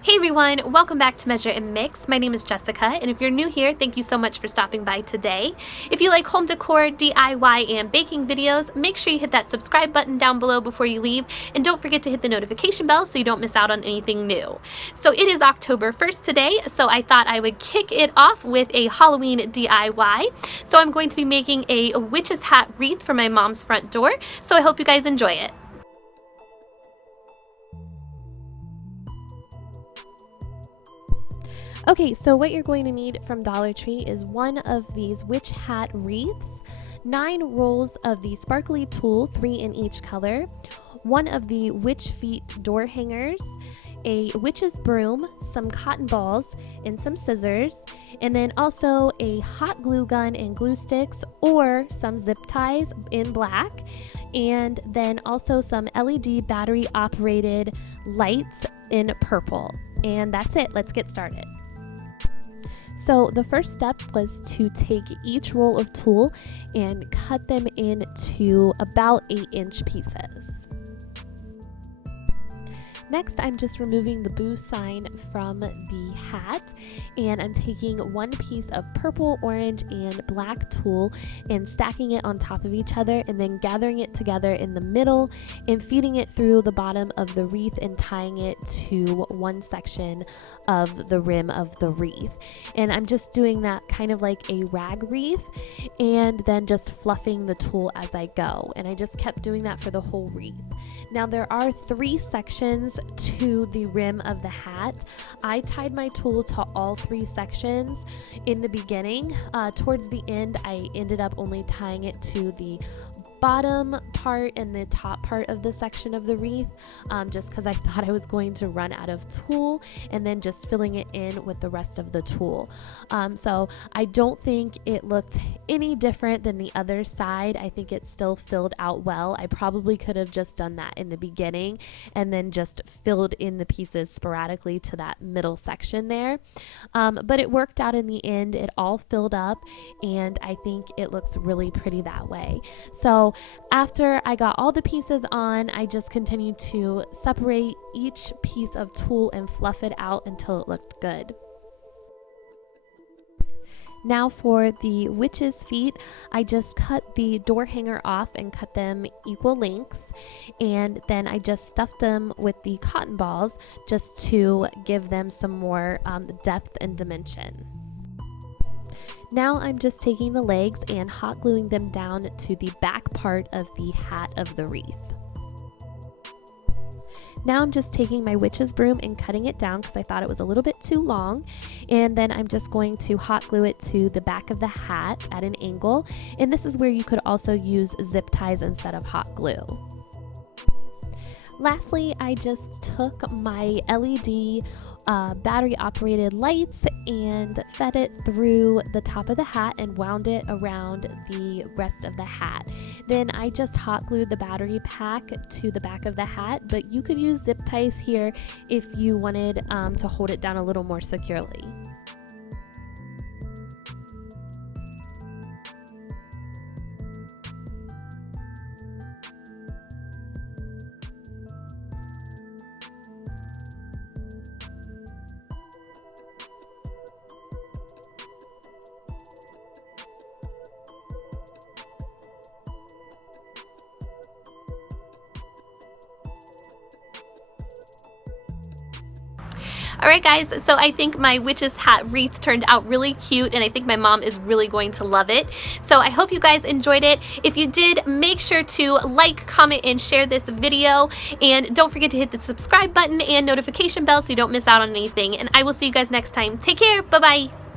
Hey everyone, welcome back to Measure and Mix. My name is Jessica, and if you're new here, thank you so much for stopping by today. If you like home decor, DIY, and baking videos, make sure you hit that subscribe button down below before you leave, and don't forget to hit the notification bell so you don't miss out on anything new. So it is October 1st today, so I thought I would kick it off with a Halloween DIY. So I'm going to be making a witch's hat wreath for my mom's front door, so I hope you guys enjoy it. Okay, so what you're going to need from Dollar Tree is one of these witch hat wreaths, 9 rolls of the sparkly tulle, 3 in each color, one of the witch feet door hangers, a witch's broom, some cotton balls, and some scissors, and then also a hot glue gun and glue sticks or some zip ties in black, and then also some LED battery operated lights in purple. And that's it. Let's get started. So the first step was to take each roll of tulle and cut them into about 8-inch pieces. Next, I'm just removing the boo sign from the hat, and I'm taking one piece of purple, orange, and black tulle and stacking it on top of each other, and then gathering it together in the middle and feeding it through the bottom of the wreath and tying it to one section of the rim of the wreath. And I'm just doing that kind of like a rag wreath, and then just fluffing the tulle as I go. And I just kept doing that for the whole wreath. Now there are 3 sections to the rim of the hat. I tied my tulle to all 3 sections in the beginning. Towards the end, I ended up only tying it to the bottom part and the top part of the section of the wreath, just because I thought I was going to run out of tulle, and then just filling it in with the rest of the tulle. So I don't think it looked any different than the other side. I think it still filled out well. I probably could have just done that in the beginning and then just filled in the pieces sporadically to that middle section there. But it worked out in the end. It all filled up, and I think it looks really pretty that way. So after I got all the pieces on, I just continued to separate each piece of tulle and fluff it out until it looked good. Now for the witch's feet, I just cut the door hanger off and cut them equal lengths, and then I just stuffed them with the cotton balls just to give them some more depth and dimension. Now I'm just taking the legs and hot gluing them down to the back part of the hat of the wreath. Now I'm just taking my witch's broom and cutting it down because I thought it was a little bit too long, and then I'm just going to hot glue it to the back of the hat at an angle, and this is where you could also use zip ties instead of hot glue. Lastly, I just took my LED battery operated lights and fed it through the top of the hat and wound it around the rest of the hat. Then I just hot glued the battery pack to the back of the hat, but you could use zip ties here if you wanted to hold it down a little more securely. Alright guys, so I think my witch's hat wreath turned out really cute, and I think my mom is really going to love it. So I hope you guys enjoyed it. If you did, make sure to like, comment, and share this video, and don't forget to hit the subscribe button and notification bell so you don't miss out on anything. And I will see you guys next time. Take care. Bye-bye.